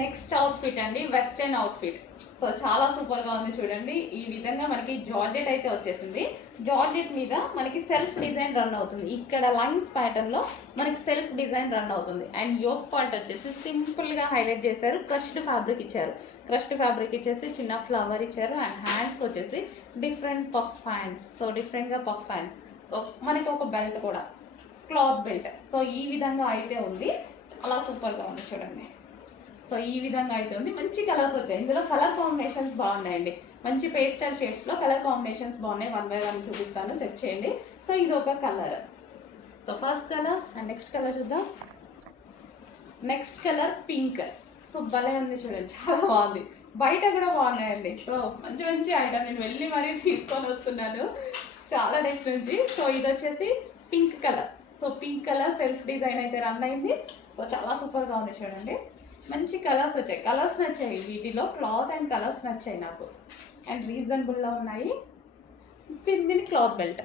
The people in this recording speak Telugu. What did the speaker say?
నెక్స్ట్ అవుట్ఫిట్ అండి, వెస్టర్న్ అవుట్ఫిట్. సో చాలా సూపర్గా ఉంది చూడండి. ఈ విధంగా మనకి జార్జెట్ అయితే వచ్చేసింది. జార్జెట్ మీద మనకి సెల్ఫ్ డిజైన్ రన్ అవుతుంది. ఇక్కడ లైన్స్ ప్యాటర్న్లో మనకి సెల్ఫ్ డిజైన్ రన్ అవుతుంది. అండ్ యోక్ పాయింట్ వచ్చేసి సింపుల్గా హైలైట్ చేశారు. క్రష్డ్ ఫ్యాబ్రిక్ ఇచ్చారు. క్రష్డ్ ఫ్యాబ్రిక్ ఇచ్చేసి చిన్న ఫ్లవర్ ఇచ్చారు. అండ్ హ్యాండ్స్కి వచ్చేసి డిఫరెంట్ పఫ్ హ్యాండ్స్. సో డిఫరెంట్గా పఫ్ హ్యాండ్స్. సో మనకి ఒక బెల్ట్ కూడా, క్లాత్ బెల్ట్. సో ఈ విధంగా అయితే ఉంది. చాలా సూపర్గా ఉంది చూడండి. సో ఈ విధంగా అయితే ఉంది. మంచి కలర్స్ వచ్చాయి. ఇందులో కలర్ కాంబినేషన్స్ బాగున్నాయండి. మంచి పేస్టల్ షేడ్స్లో కలర్ కాంబినేషన్స్ బాగున్నాయి. 1 by 1 చూపిస్తాను, చెక్ చేయండి. సో ఇది ఒక colour. So first colour and next colour చూద్దాం. Next colour pink. సో భలే ఉంది చూడండి, చాలా బాగుంది. బయట కూడా బాగున్నాయండి. సో మంచి మంచి ఐటమ్ నేను వెళ్ళి మరీ తీసుకొని వస్తున్నాను చాలా డేస్ నుంచి. సో ఇది వచ్చేసి pink colour. So pink colour self design అయితే రన్ అయింది. సో చాలా సూపర్గా ఉంది చూడండి. మంచి కలర్స్ వచ్చాయి. కలర్స్ నచ్చాయి వీటిలో, క్లాత్ అండ్ కలర్స్ నచ్చాయి నాకు. అండ్ రీజనబుల్లో ఉన్నాయి. దీని క్లాత్ బెల్ట్.